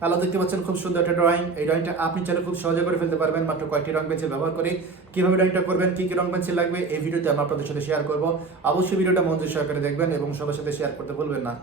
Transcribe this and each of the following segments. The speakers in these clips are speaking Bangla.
তাহলে দেখতে পাচ্ছেন খুব সুন্দর একটা ড্রয়িং। এই ড্রয়িংটা আপনি চাইলে খুব সহজে করে ফেলতে পারবেন মাত্র কয়েকটি রং পেন্সিল ব্যবহার করে। কিভাবে ড্রয়িংটা করবেন, কি কি রং পেন্সিল লাগবে, এই ভিডিওতে আমি আপনাদের সাথে শেয়ার করব। অবশ্যই ভিডিওটা মনোযোগ সহকারে দেখবেন এবং সবার সাথে শেয়ার করতে ভুলবেন না।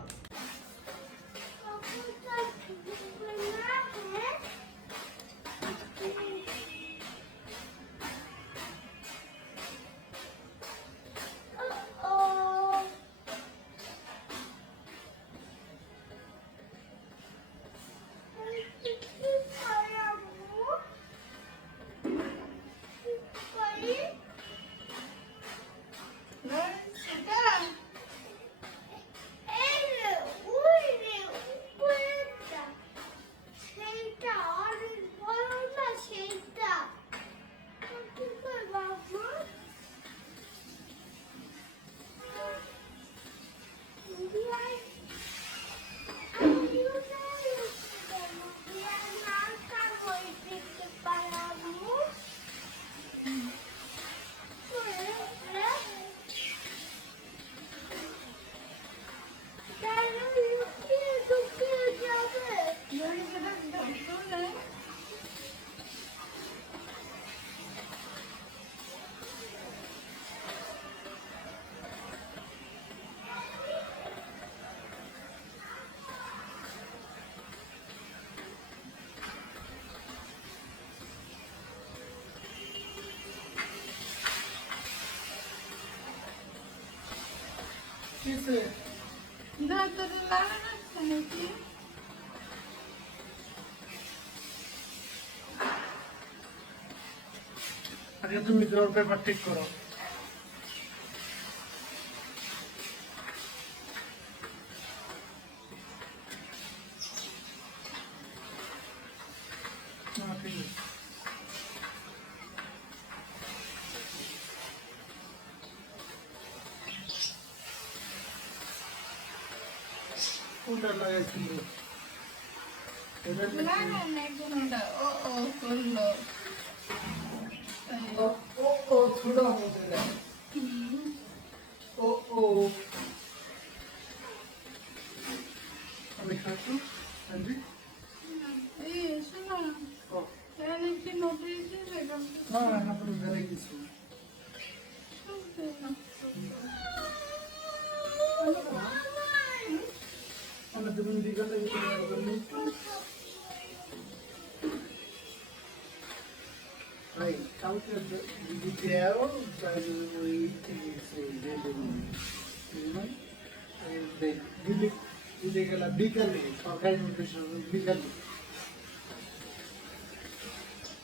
আগে তুমি তোমার পেপার ঠিক করো। ঠিক আছে। কোনটা লাগাইছিল? আমি খাচ্ছি কিছু তুমি বিকালে কালকে ভিডিও দিলে গেলাম বিকালে সরকারি নোটিশ বিকালে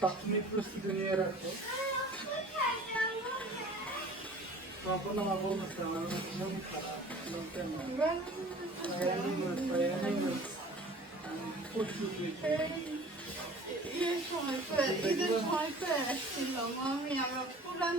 প্রাথমিক প্রস্তুতি নিয়ে রাখো। তখন আমার বলতে আমার মন খারাপ পশু ঈদের সময় তো আসছিল আমি আমরা পুরান